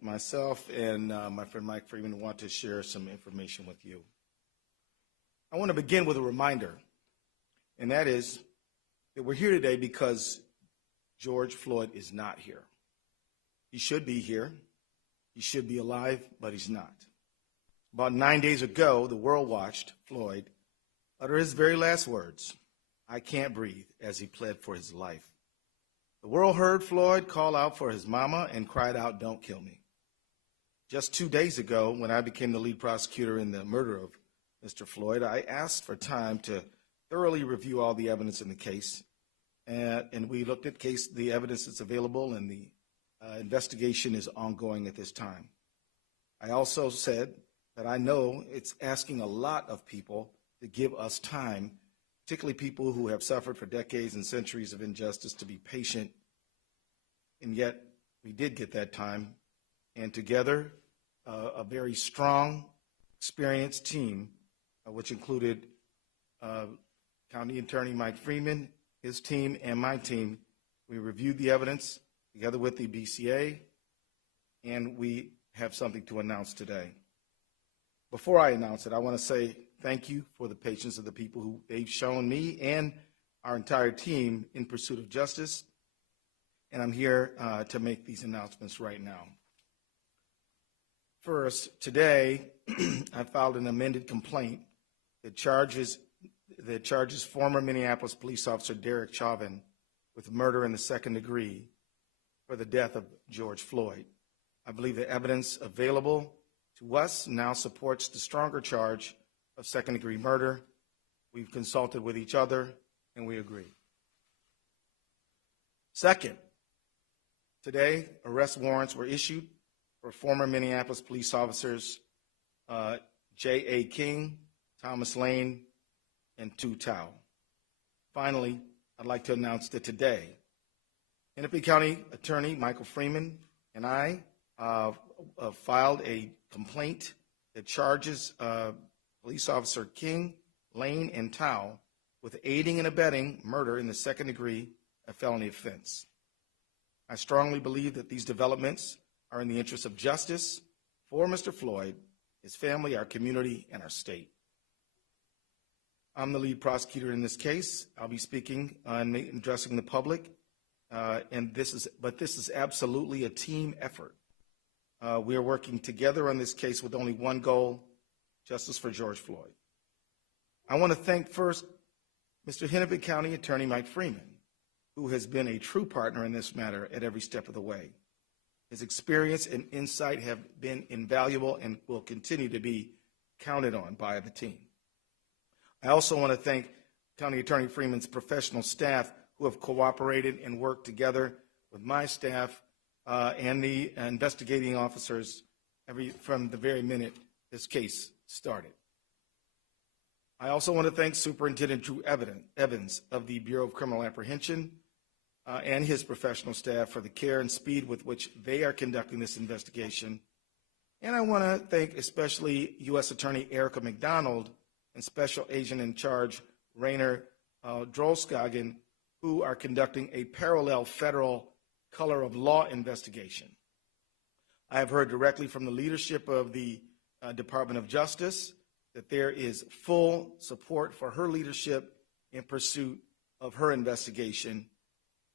myself and my friend Mike Freeman want to share some information with you. I want to begin with a reminder, and that is that we're here today because George Floyd is not here. He should be here. He should be alive, but he's not. About 9 days ago, the world watched Floyd utter his very last words, "I can't breathe," as he pled for his life. The world heard Floyd call out for his mama and cried out, "Don't kill me." Just 2 days ago, when I became the lead prosecutor in the murder of Mr. Floyd, I asked for time to thoroughly review all the evidence in the case, and we looked at the evidence that's available, and the investigation is ongoing at this time. I also said that I know it's asking a lot of people to give us time, particularly people who have suffered for decades and centuries of injustice, to be patient, and yet we did get that time, and together a very strong, experienced team, which included County Attorney Mike Freeman, his team, and my team. We reviewed the evidence together with the BCA, and we have something to announce today. Before I announce it, I want to say thank you for the patience of the people who they've shown me and our entire team in pursuit of justice, and I'm here to make these announcements right now. First, today, I filed an amended complaint that charges former Minneapolis police officer Derek Chauvin with murder in the second degree for the death of George Floyd. I believe the evidence available to us now supports the stronger charge of second-degree murder. We've consulted with each other, and we agree. Second, today, arrest warrants were issued for former Minneapolis police officers J.A. King, Thomas Lane, and Tu Tao. Finally, I'd like to announce that today, Hennepin County Attorney Michael Freeman and I filed a complaint that charges police officer King, Lane, and Tao with aiding and abetting murder in the second degree, a felony offense. I strongly believe that these developments are in the interest of justice for Mr. Floyd, his family, our community, and our state. I'm the lead prosecutor in this case. I'll be speaking and addressing the public, but this is absolutely a team effort. We are working together on this case with only one goal: justice for George Floyd. I want to thank first Mr. Hennepin County Attorney Mike Freeman, who has been a true partner in this matter at every step of the way. His experience and insight have been invaluable and will continue to be counted on by the team. I also want to thank County Attorney Freeman's professional staff who have cooperated and worked together with my staff and the investigating officers from the very minute this case started. I also want to thank Superintendent Drew Evans of the Bureau of Criminal Apprehension and his professional staff for the care and speed with which they are conducting this investigation. And I want to thank especially U.S. Attorney Erica McDonald and Special Agent in Charge Rainer Drolskagen, who are conducting a parallel federal color of law investigation. I have heard directly from the leadership of the Department of Justice that there is full support for her leadership in pursuit of her investigation.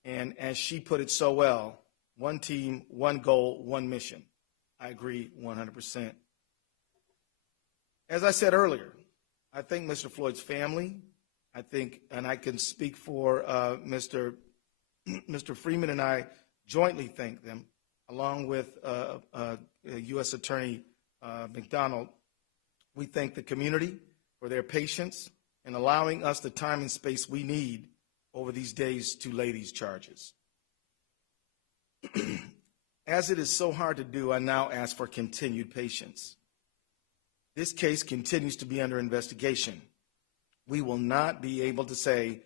And as she put it so well, one team, one goal, one mission. I agree 100%. As I said earlier, I thank Mr. Floyd's family. I think, and I can speak for Mr. Freeman and I jointly thank them, along with U.S. Attorney McDonald. We thank the community for their patience in allowing us the time and space we need over these days to lay these charges. As it is so hard to do, I now ask for continued patience. This case continues to be under investigation. We will not be able to say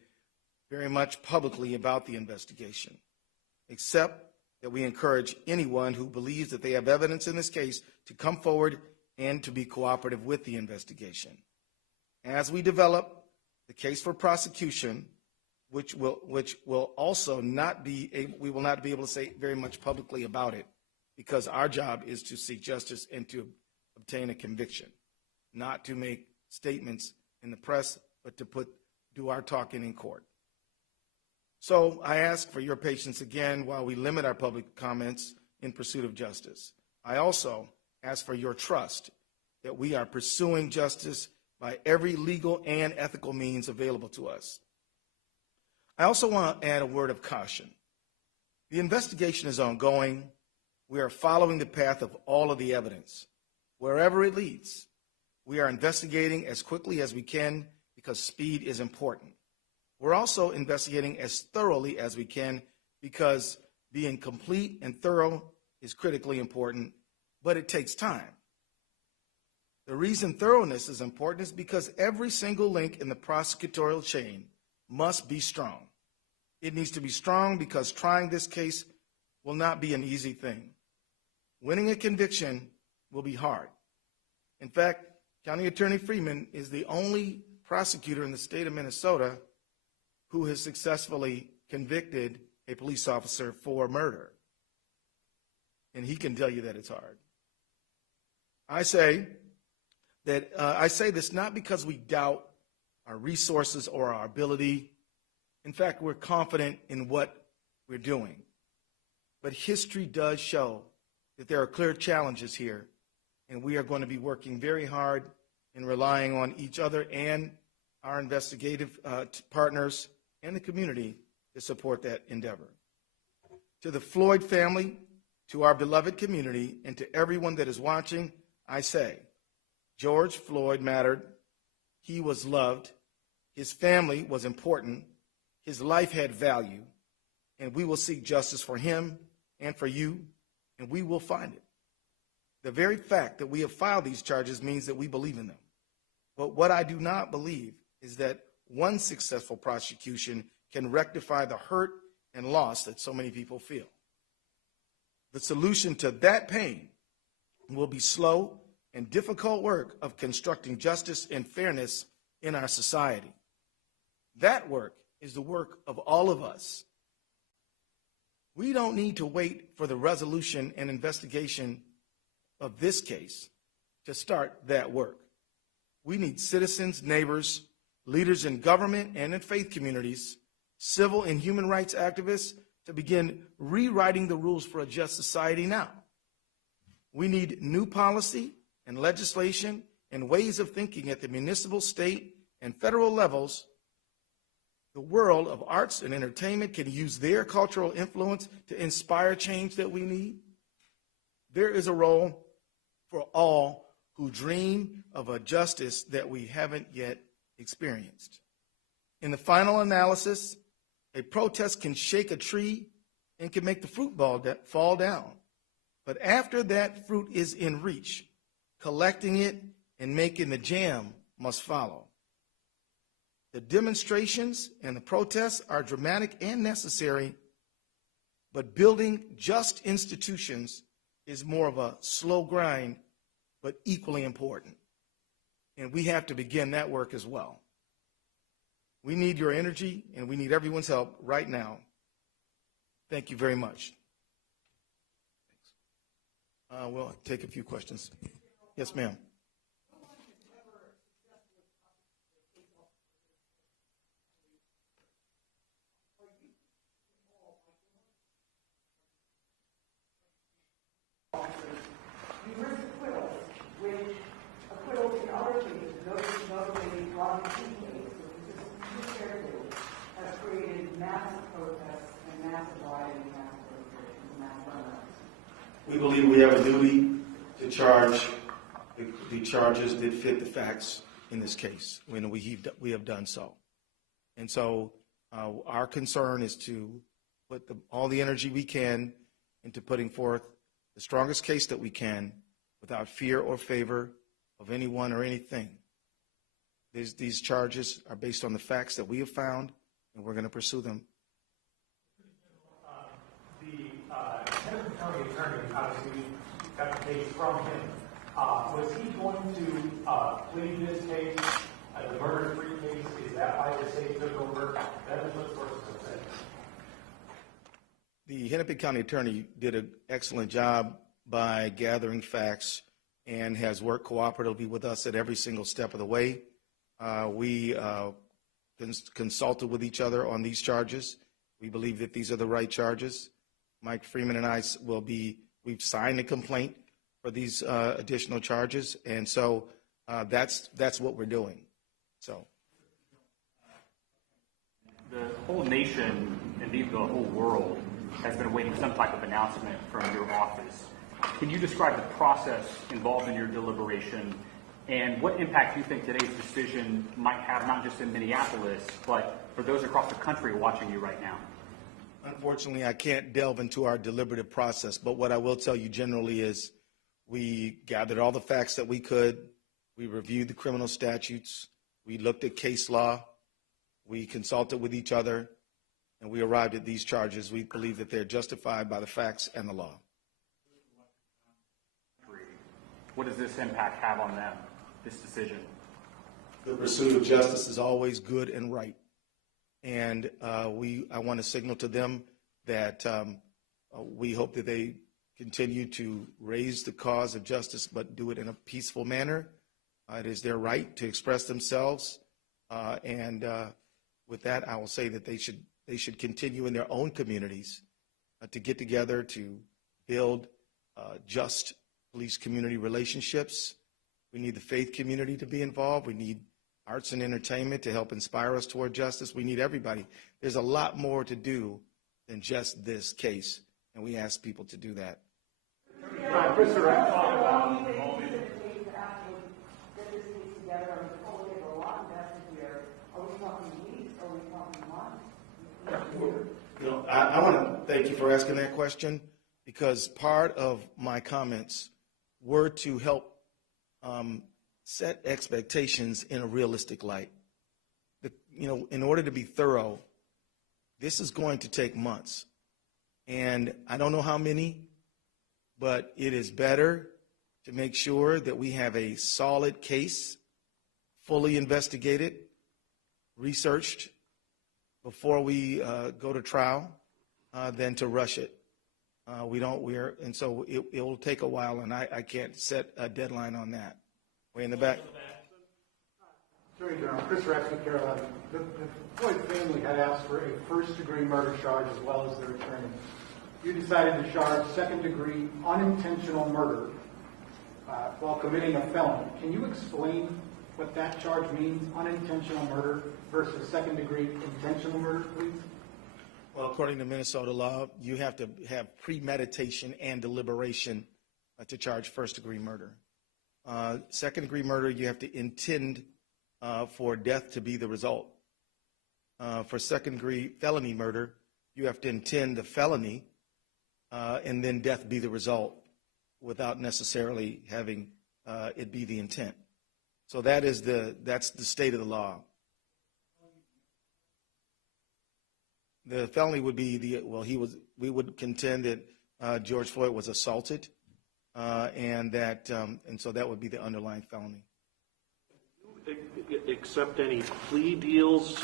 very much publicly about the investigation, except that we encourage anyone who believes that they have evidence in this case to come forward and to be cooperative with the investigation. As we develop the case for prosecution, which will also not be able, we will not be able to say very much publicly about it because our job is to seek justice and to obtain a conviction, not to make statements in the press, but to do our talking in court. So I ask for your patience again while we limit our public comments in pursuit of justice. I also ask for your trust that we are pursuing justice by every legal and ethical means available to us. I also want to add a word of caution. The investigation is ongoing. We are following the path of all of the evidence. Wherever it leads, we are investigating as quickly as we can because speed is important. We're also investigating as thoroughly as we can because being complete and thorough is critically important, but it takes time. The reason thoroughness is important is because every single link in the prosecutorial chain must be strong. It needs to be strong because trying this case will not be an easy thing. Winning a conviction will be hard. In fact, County Attorney Freeman is the only prosecutor in the state of Minnesota who has successfully convicted a police officer for murder. And he can tell you that it's hard. I say this not because we doubt our resources or our ability. In fact, we're confident in what we're doing. But history does show that there are clear challenges here, and we are going to be working very hard and relying on each other and our investigative partners and the community to support that endeavor. To the Floyd family, to our beloved community, and to everyone that is watching, I say, George Floyd mattered. He was loved. His family was important. His life had value. And we will seek justice for him and for you, and we will find it. The very fact that we have filed these charges means that we believe in them. But what I do not believe is that one successful prosecution can rectify the hurt and loss that so many people feel. The solution to that pain will be slow and difficult work of constructing justice and fairness in our society. That work is the work of all of us. We don't need to wait for the resolution and investigation of this case to start that work. We need citizens, neighbors, leaders in government and in faith communities, civil and human rights activists to begin rewriting the rules for a just society now. We need new policy and legislation and ways of thinking at the municipal, state, and federal levels. The world of arts and entertainment can use their cultural influence to inspire change that we need. There is a role for all who dream of a justice that we haven't yet experienced. In the final analysis, a protest can shake a tree and can make the fruit fall down. But after that fruit is in reach, collecting it and making the jam must follow. The demonstrations and the protests are dramatic and necessary, but building just institutions is more of a slow grind, but equally important. And we have to begin that work as well. We need your energy, and we need everyone's help right now. Thank you very much. We'll take a few questions. Yes, ma'am. Numerous acquittals, which acquittals in other cases, notably Robin Keith case, which is has created massive protests and massive rioting, massive demonstrations, and massive unrest. We believe we have a duty to charge the charges that fit the facts in this case when we have done so. And so our concern is to put all the energy we can into putting forth the strongest case that we can without fear or favor of anyone or anything. These charges are based on the facts that we have found, and we're going to pursue them. The Hennepin County attorney, obviously, we got the case from him. Was he going to plead this case as a murder-free case? Is that why the state took over? That is what sources have said. The Hennepin County attorney did an excellent job by gathering facts and has worked cooperatively with us at every single step of the way. We consulted with each other on these charges. We believe that these are the right charges. Mike Freeman and I we've signed a complaint for these additional charges, and so that's what we're doing. So the whole nation, indeed the whole world, has been awaiting some type of announcement from your office. Can you describe the process involved in your deliberation and what impact you think today's decision might have, not just in Minneapolis, but for those across the country watching you right now? Unfortunately, I can't delve into our deliberative process, but what I will tell you generally is we gathered all the facts that we could. We reviewed the criminal statutes. We looked at case law. We consulted with each other, and we arrived at these charges. We believe that they're justified by the facts and the law. What does this impact have on them, this decision? The pursuit of justice is always good and right. And I want to signal to them that we hope that they continue to raise the cause of justice, but do it in a peaceful manner. It is their right to express themselves. With that, I will say that they should continue in their own communities to get together to build just police community relationships. We need the faith community to be involved. We need arts and entertainment to help inspire us toward justice. We need everybody. There's a lot more to do than just this case, and we ask people to do that. I want to thank you for asking that question, because part of my comments were to help set expectations in a realistic light. In order to be thorough, this is going to take months. And I don't know how many, but it is better to make sure that we have a solid case, fully investigated, researched before we go to trial than to rush it. And so it will take a while, and I can't set a deadline on that. Way in the back. Attorney General, Chris Rexman, Carolina. The Floyd family had asked for a first-degree murder charge as well as their attorney. You decided to charge second-degree unintentional murder while committing a felony. Can you explain what that charge means, unintentional murder versus second-degree intentional murder, please? Well, according to Minnesota law, you have to have premeditation and deliberation to charge first-degree murder. Second-degree murder, you have to intend for death to be the result. For second-degree felony murder, you have to intend the felony and then death be the result without necessarily having it be the intent. So that's the state of the law. The felony would be we would contend that George Floyd was assaulted, and so that would be the underlying felony. Do you accept any plea deals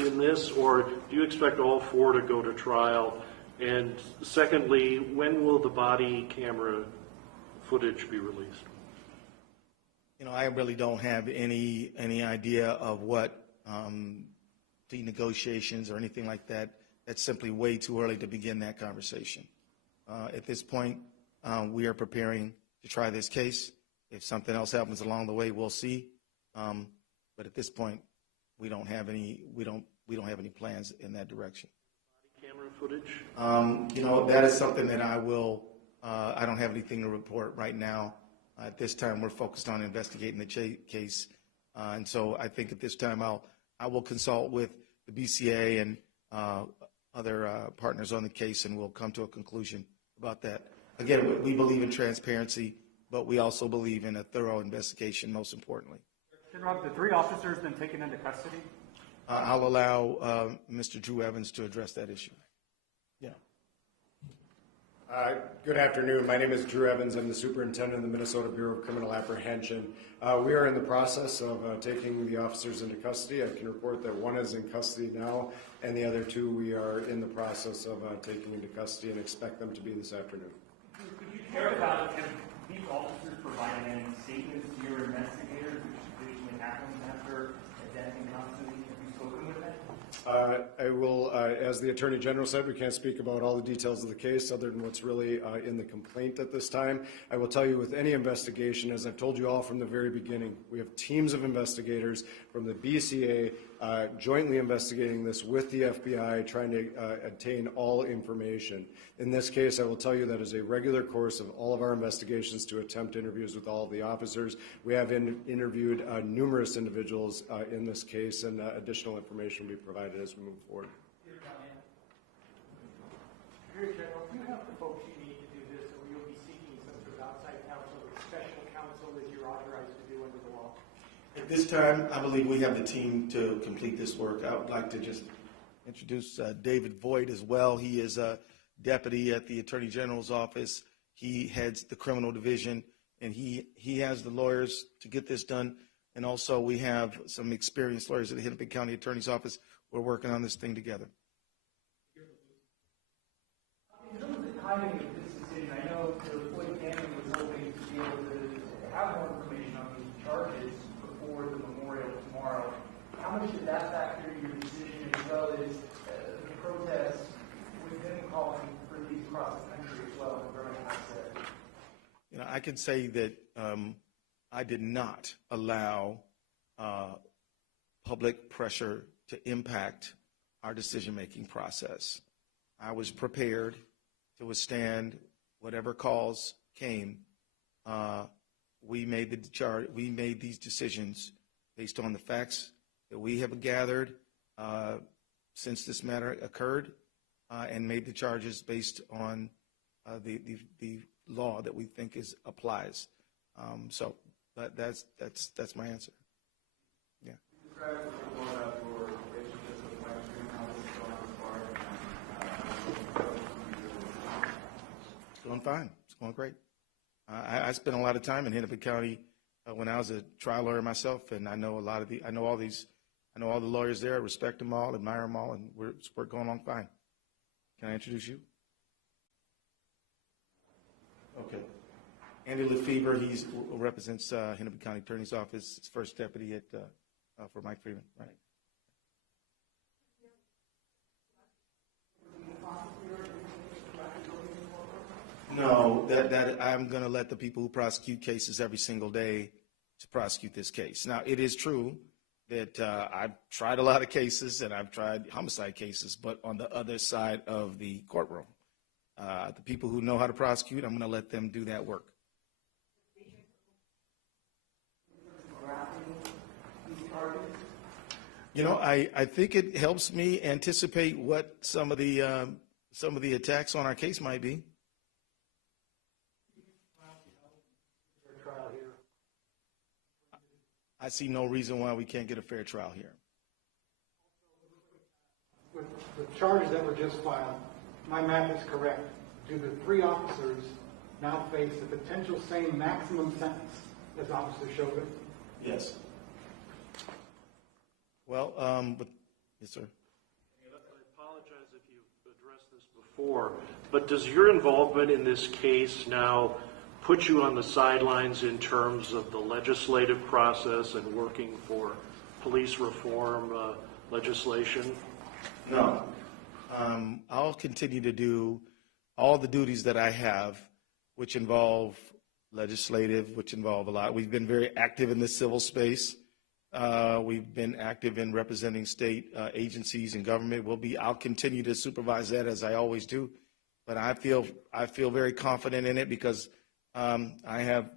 in this, or do you expect all four to go to trial? And secondly, when will the body camera footage be released? I really don't have any idea of what plea negotiations or anything like that. That's simply way too early to begin that conversation. At this point, we are preparing to try this case. If something else happens along the way, we'll see. But at this point, we don't have any plans in that direction. Camera footage? That is something that I don't have anything to report right now. At this time, we're focused on investigating the case. And so I think at this time, I will consult with the BCA and other partners on the case, and we'll come to a conclusion about that. Again, we believe in transparency, but we also believe in a thorough investigation, most importantly. Rob, the three officers been taken into custody? I'll allow Mr. Drew Evans to address that issue. Yeah. Good afternoon. My name is Drew Evans. I'm the superintendent of the Minnesota Bureau of Criminal Apprehension. We are in the process of taking the officers into custody. I can report that one is in custody now, and the other two we are in the process of taking into custody and expect them to be this afternoon. Could you care about, have these officers provided any statements to your investigators, which traditionally happens after a death in custody? Have you spoken with them? I will, as the Attorney General said, we can't speak about all the details of the case other than what's really in the complaint at this time. I will tell you with any investigation, as I've told you all from the very beginning, we have teams of investigators from the BCA jointly investigating this with the FBI, trying to obtain all information. In this case, I will tell you that is a regular course of all of our investigations to attempt interviews with all of the officers. We have interviewed numerous individuals in this case, and additional information will be provided as we move forward. Attorney General, do you have the folks you need to do this, or you'll be seeking some sort of outside counsel or special counsel as you're authorized to do under the law? At this time, I believe we have the team to complete this work. I would like to just introduce David Voigt as well. He is a deputy at the Attorney General's office. He heads the criminal division, and he has the lawyers to get this done. And also, we have some experienced lawyers at the Hennepin County Attorney's Office. We're working on this thing together. In terms of the timing of this decision, I know the Floyd family was hoping to be able to have more information on these charges before the memorial tomorrow. How much did that factor in your decision, as well as the protests with them calling for these across the country as well, as Vernon has said? You know, I can say that I did not allow public pressure to impact our decision-making process. I was prepared to withstand whatever calls came. We made these decisions based on the facts that we have gathered since this matter occurred, and made the charges based on the law that we think applies. So that's my answer. Yeah. It's going fine. It's going great. I spent a lot of time in Hennepin County when I was a trial lawyer myself, and I know all the lawyers there. I respect them all, admire them all, and we're going on fine. Can I introduce you? Okay. Andy Lefebvre, he represents Hennepin County Attorney's Office. His first deputy for Mike Freeman. Right. No, that I'm going to let the people who prosecute cases every single day to prosecute this case. Now, it is true that I've tried a lot of cases, and I've tried homicide cases, but on the other side of the courtroom. The people who know how to prosecute, I'm going to let them do that work. You know, I think it helps me anticipate what some of the attacks on our case might be. I see no reason why we can't get a fair trial here. With the charges that were just filed, my math is correct. Do the three officers now face a potential same maximum sentence as Officer Chauvin? Yes. Well, yes, sir. I apologize if you've addressed this before, but does your involvement in this case now put you on the sidelines in terms of the legislative process and working for police reform legislation? No. I'll continue to do all the duties that I have, which involve legislative, which involve a lot. We've been very active in the civil space. We've been active in representing state agencies and government. I'll continue to supervise that as I always do. But I feel very confident in it because I have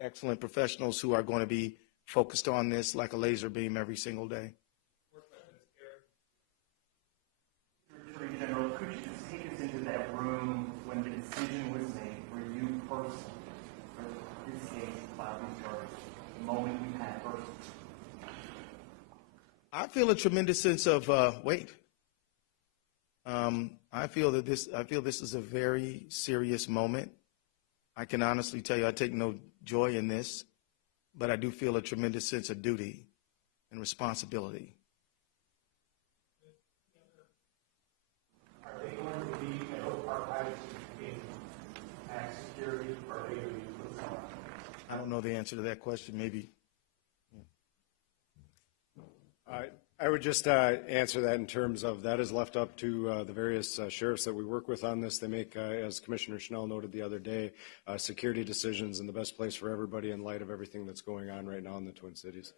excellent professionals who are going to be focused on this like a laser beam every single day. Attorney General, could you just take us into that room when the decision was made for you personally, for this case, about these charges, the moment you had personally? I feel a tremendous sense of weight. I feel this is a very serious moment. I can honestly tell you I take no joy in this, but I do feel a tremendous sense of duty and responsibility. Are they going to be archived in max security way to put someone? I don't know the answer to that question, maybe. I would just answer that in terms of that is left up to the various sheriffs that we work with on this. They make, as Commissioner Schnell noted the other day, security decisions in the best place for everybody in light of everything that's going on right now in the Twin Cities.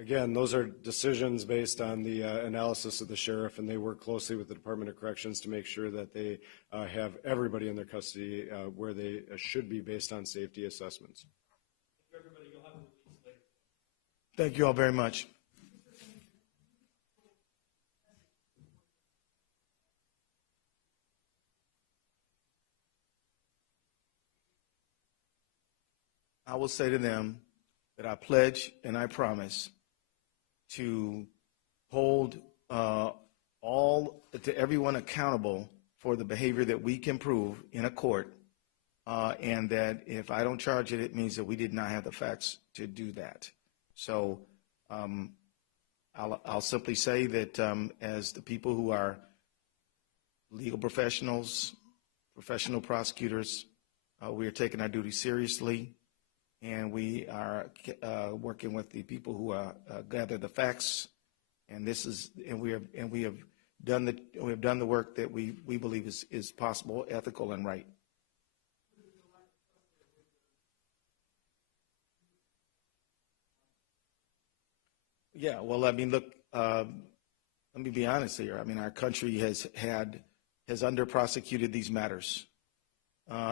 Again, those are decisions based on the analysis of the sheriff, and they work closely with the Department of Corrections to make sure that they have everybody in their custody where they should be based on safety assessments. Thank you all very much. I will say to them that I pledge and I promise to hold everyone accountable for the behavior that we can prove in a court, and that if I don't charge it, it means that we did not have the facts to do that. So I'll simply say that as the people who are legal professionals, professional prosecutors, we are taking our duty seriously, and we are working with the people who gather the facts, and we have done the work that we believe is possible, ethical, and right. Yeah, well, I mean, look, let me be honest here. I mean, our country has under-prosecuted these matters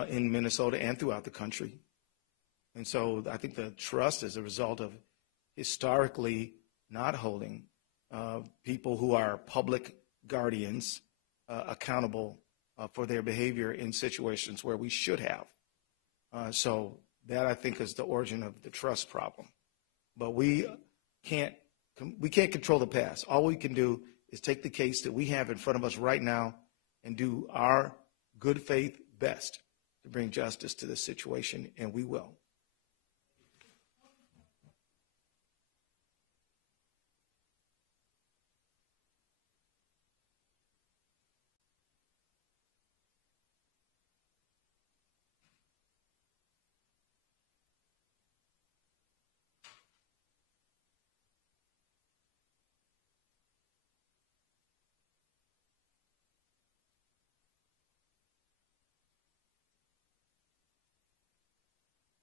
in Minnesota and throughout the country. And so I think the trust is a result of historically not holding people who are public guardians accountable for their behavior in situations where we should have. So that, I think, is the origin of the trust problem. But we can't control the past. All we can do is take the case that we have in front of us right now and do our good faith best to bring justice to this situation, and we will.